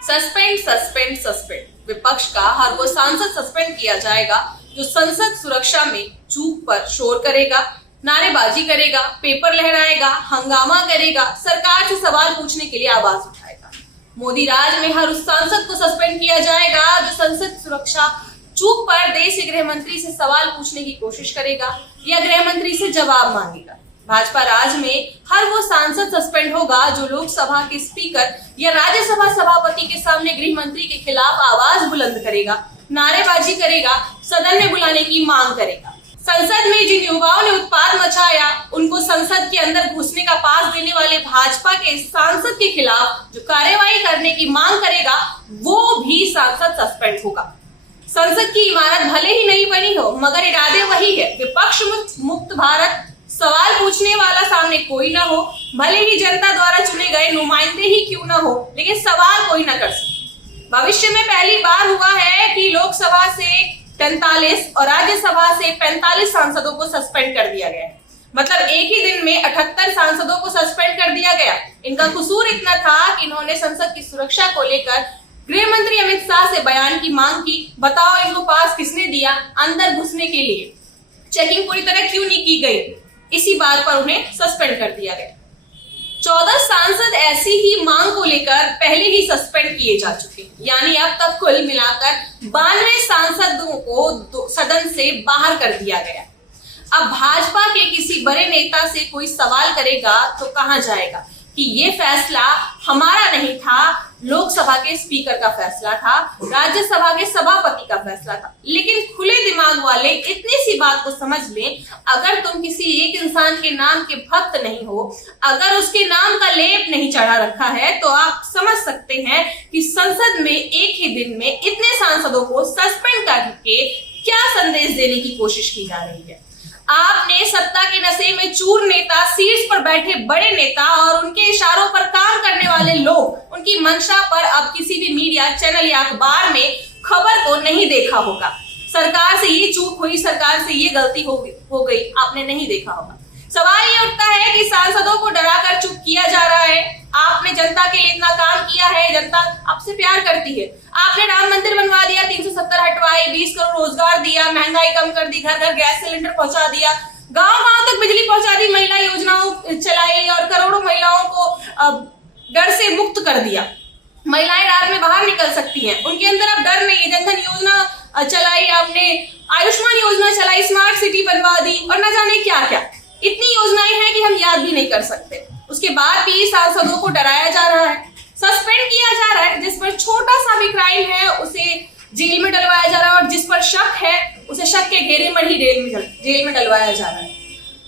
Suspend suspend suspend. विपक्ष का हर वो सांसद सस्पेंड किया जाएगा जो संसद सुरक्षा में चूक पर शोर करेगा, नारेबाजी करेगा, पेपर लहराएगा, हंगामा करेगा, सरकार से सवाल पूछने के लिए आवाज उठाएगा। मोदी राज में हर उस सांसद को सस्पेंड किया जाएगा जो संसद सुरक्षा चूक पर देश के गृह मंत्री से सवाल पूछने की कोशिश करेगा या गृह मंत्री से जवाब मांगेगा। भाजपा राज में हर वो सांसद सस्पेंड होगा जो लोकसभा के स्पीकर या राज्यसभा सभापति के सामने गृह मंत्री के खिलाफ आवाज बुलंद करेगा, नारेबाजी करेगा, सदन में बुलाने की मांग करेगा। संसद में जिन युवाओं ने उत्पात मचाया उनको संसद के अंदर घुसने का पास देने वाले भाजपा के सांसद के खिलाफ जो कार्यवाही करने की मांग करेगा वो भी सांसद सस्पेंड होगा। संसद की इमारत भले ही नहीं बनी हो मगर इरादे वही है, विपक्ष मुक्त भारत। सवाल पूछने वाला सामने कोई ना हो, भले ही जनता द्वारा चुने गए नुमाइंदे ही क्यों ना हो, लेकिन सवाल कोई ना कर सके। भविष्य में पहली बार हुआ है कि लोकसभा से 43 और राज्यसभा से 45 सांसदों को सस्पेंड कर दिया गया है। मतलब एक ही दिन में 78 सांसदों को सस्पेंड कर दिया गया। इनका कसूर इतना था कि इन्होंने संसद की सुरक्षा को लेकर गृह मंत्री अमित शाह से बयान की मांग की। बताओ इनको पास किसने दिया अंदर घुसने के लिए? चेकिंग पूरी तरह क्यों नहीं की गई? इसी बात पर उन्हें सस्पेंड कर दिया गया। 14 सांसद ऐसी ही मांग को लेकर पहले ही सस्पेंड किए जा चुके, यानी अब तक कुल मिलाकर 92 सांसदों को सदन से बाहर कर दिया गया। अब भाजपा के किसी बड़े नेता से कोई सवाल करेगा तो कहां जाएगा कि ये फैसला हमारा नहीं था, लोकसभा के स्पीकर का फैसला था, राज्यसभा के सभापति का फैसला था। लेकिन खुले दिमाग वाले इतनी सी बात को समझ लें, अगर तुम किसी एक इंसान के नाम के भक्त नहीं हो, अगर उसके नाम का लेप नहीं चढ़ा रखा है तो आप समझ सकते हैं कि संसद में एक ही दिन में इतने सांसदों को सस्पेंड करके क्या संदेश देने की कोशिश की जा रही है। आपने सत्ता के नशे में चूर नेता, शीर्ष पर बैठे बड़े नेता और उनके इशारों पर काम करने वाले लोग, उनकी मंशा पर अब किसी भी मीडिया चैनल या अखबार में खबर को नहीं देखा होगा। सरकार से ये चूक हुई, सरकार से ये गलती हो गई, आपने नहीं देखा होगा। सवाल ये उठता है कि सांसदों को डराकर चुप किया जा रहा है। आपने जनता के लिए इतना काम किया है, जनता आपसे प्यार करती है। आपने राम मंदिर बनवा दिया, 370 हटवाई, 20 करोड़ रोजगार दिया, महंगाई कम कर दी, घर घर गैस सिलेंडर पहुंचा दिया, गांव-गांव तक बिजली पहुंचा दी, महिला योजनाओं चलाई और करोड़ों महिलाओं को डर से मुक्त कर दिया। महिलाएं रात में बाहर निकल सकती हैं, उनके अंदर अब डर नहीं है। जनधन योजना चलाई आपने, आयुष्मान योजना चलाई, स्मार्ट सिटी बनवा दी और न जाने क्या क्या। इतनी योजनाएं हैं कि हम याद भी नहीं कर सकते। उसके बाद भी सांसदों को डराया जा रहा है, सस्पेंड किया जा रहा है। जिस पर छोटा सा भी क्राइम है उसे जेल में डलवाया जा रहा है और जिस पर शक है उसे शक के घेरे में ही जेल में डलवाया जा रहा है।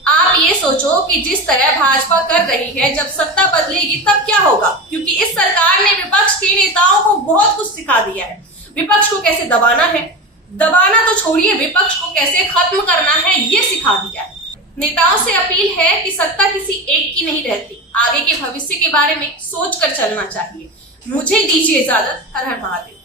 आप ये सोचो कि जिस तरह भाजपा कर रही है, जब सत्ता बदलेगी तब क्या होगा? क्योंकि इस सरकार ने विपक्ष के नेताओं को बहुत कुछ सिखा दिया है। विपक्ष को कैसे दबाना है, दबाना तो छोड़िए, विपक्ष को कैसे खत्म करना है ये सिखा दिया है। नेताओं से अपील है कि सत्ता किसी एक की नहीं रहती, आगे के भविष्य के बारे में सोच कर चलना चाहिए। मुझे दीजिए इजाजत। हर हर महादेव।